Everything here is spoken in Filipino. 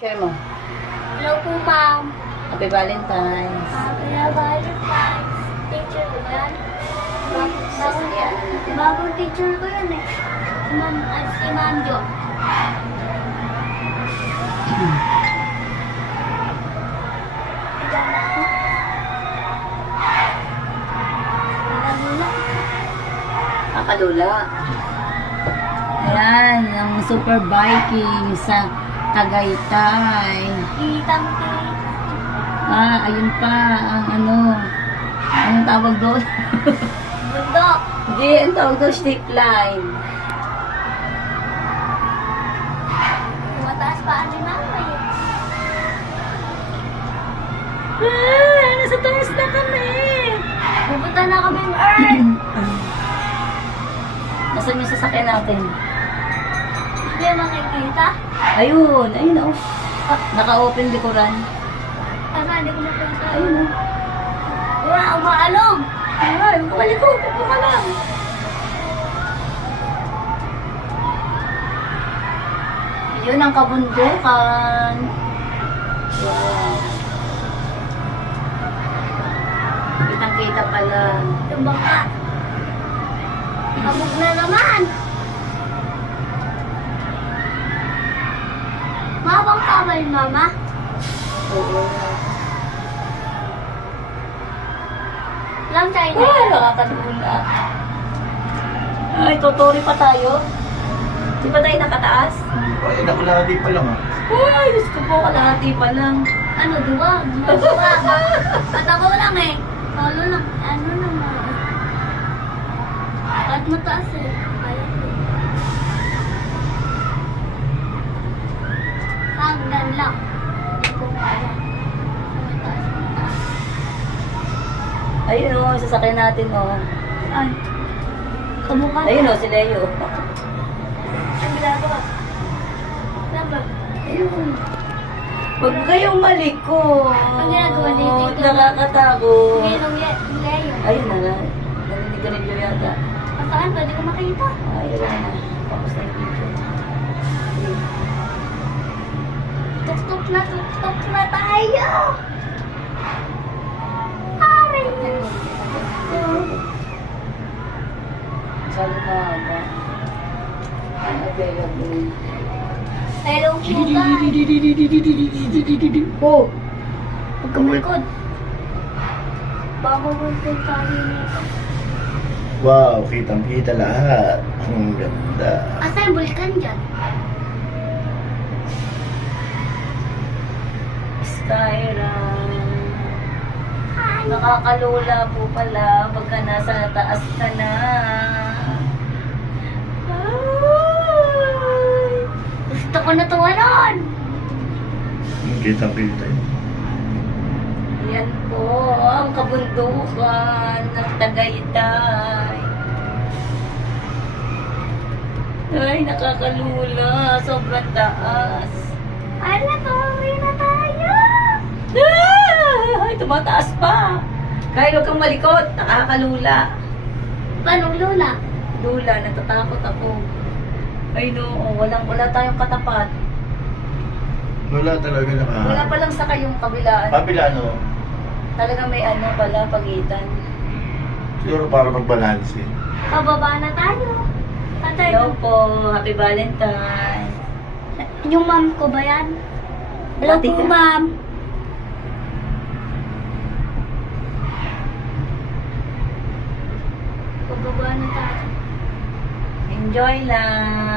Share mo. Hello po, ma'am. Happy Valentine's. Happy Valentine's. Teacher ko ba yan? Sasakyan. Bagong teacher ko yun eh. Si Ma'am Jo. Kakalula. Ayan, ang super biking sa Tagaytay. Kitang Ayun pa, ang anong tawag doon? bundok. Hindi, ang tawag doon, strip line. Tumataas pa ni Mama eh. Nasa taas na kami. Pupunta na kami ng Earth. Nasaan yung sasakyan natin? Hindi makikita. Ayun, ayun oh. Naka-open likuran. Ano, hindi ko makita. Ayun oh. Wala, umaalog. Ay, malikot, ito ka lang. Yun ang kabundukan. Wow. Kitang-kita pala. Yung bangka. Kabog na naman. Mabang ka ba yung mama? Oo. Lang tayo na. Ay, nakakadula. Ay, tuturi pa tayo. Di ba tayo nakataas? Ay, nakulati pa lang ah. Ay, Diyos ko po, kalahati pa lang. Ano, duwag? Duwag. At ako lang eh. Talo lang. Ano naman. At mataas eh. Kaya ko. Hanggan lang. Hindi ko kaya. Mataas, mataas. Ayun o, sasakyan natin o. Ay. Kamukha. Ayun o, si Leo. Ang ginagawa. Dapat. Ayun. Huwag kayong malikot. Ang ginagawa ni Tito. Nakakatakot. Ngayon Leo. Ayun na lang. Narinig ka rin yata. Saan ba? Di ko makita. Ay, wala na. Tapos na yung video. Tuktok na tayo. Aray. Sabi na ba? Unavailable. Hello po guys. Oh! Huwag ka malikod. Bago mo yung tayo nito. Wow, kitang-kita lahat. Ang ganda. Asa yung bulkan dyan? Skyram. Nakakalula po pala pagka nasa taas ka na. Ay! Gusto ko na tumalon. Kitang-kita yun. Yan po ang kabundukan ng Tagaytay. Ay, nakakalula. Sobrang taas. Ala, tuloy na tayo. Ay, tumataas pa. Kaya huwag kang malikot. Nakakalula. Paano lula? Lula, natatakot ako. Ay no, wala tayong katapat. Wala talaga naka... Wala pa lang sa kayong kabilaan. Kabila ano, Talaga may pala, pagitan. siguro para magbalanse. Pababa na tayo. Tatay, Hello po, Happy Valentine. yung mom ko ba yan? Hello Ate po, ka. ma'am. Pababa na tayo. Enjoy lang.